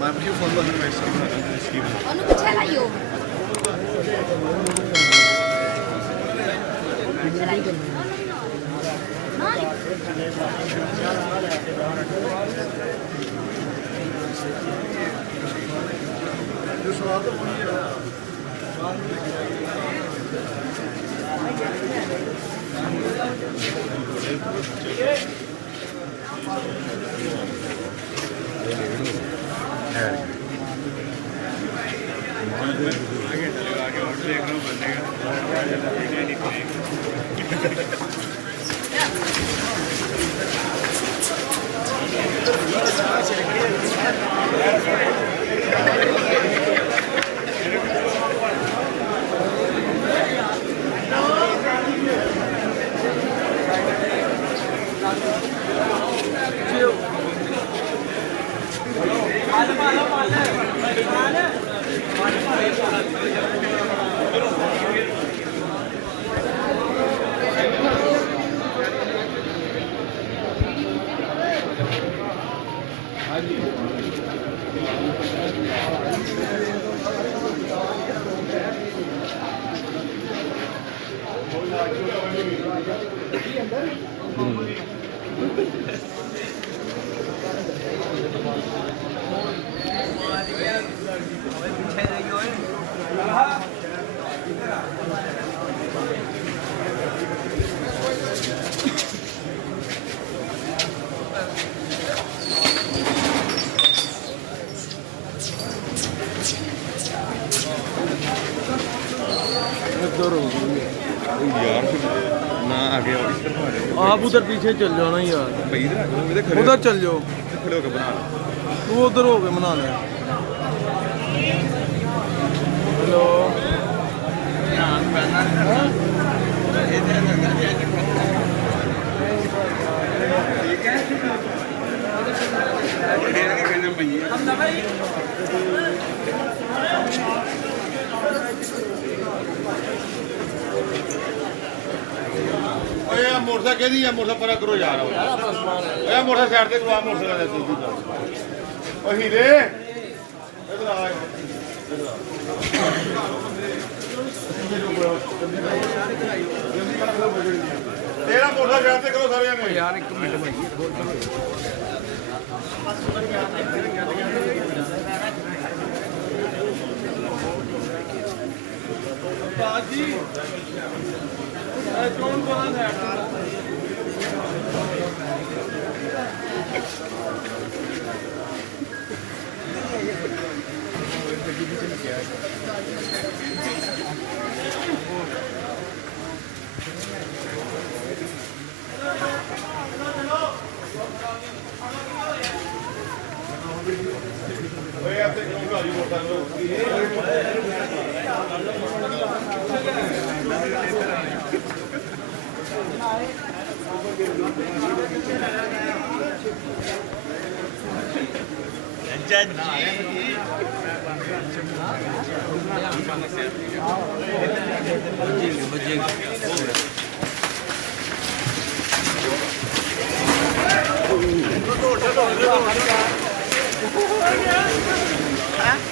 ਮੈਂ ਵੀ ਫੋਨ ਬੰਦ ਕਰ ਸਕਦਾ ਉਹਨੂੰ ਪਿੱਛੇ ਲਾਈਓ आप उधर पीछे चल जाओ ना यार, उधर चल जाओ, खड़े होकर बना लो तू उधर हो गए बना ले। हेलो मोटरसाइकिल कहती है मोटरसाइकिल पर करो यार मोटरसाइकिल साइड से गवा मोटरसाइकिल हीरे तेरा मोटरसाइकिल साइड से करो सारे ने यार एक मिनट भाई बाजी कौन बना है हाँ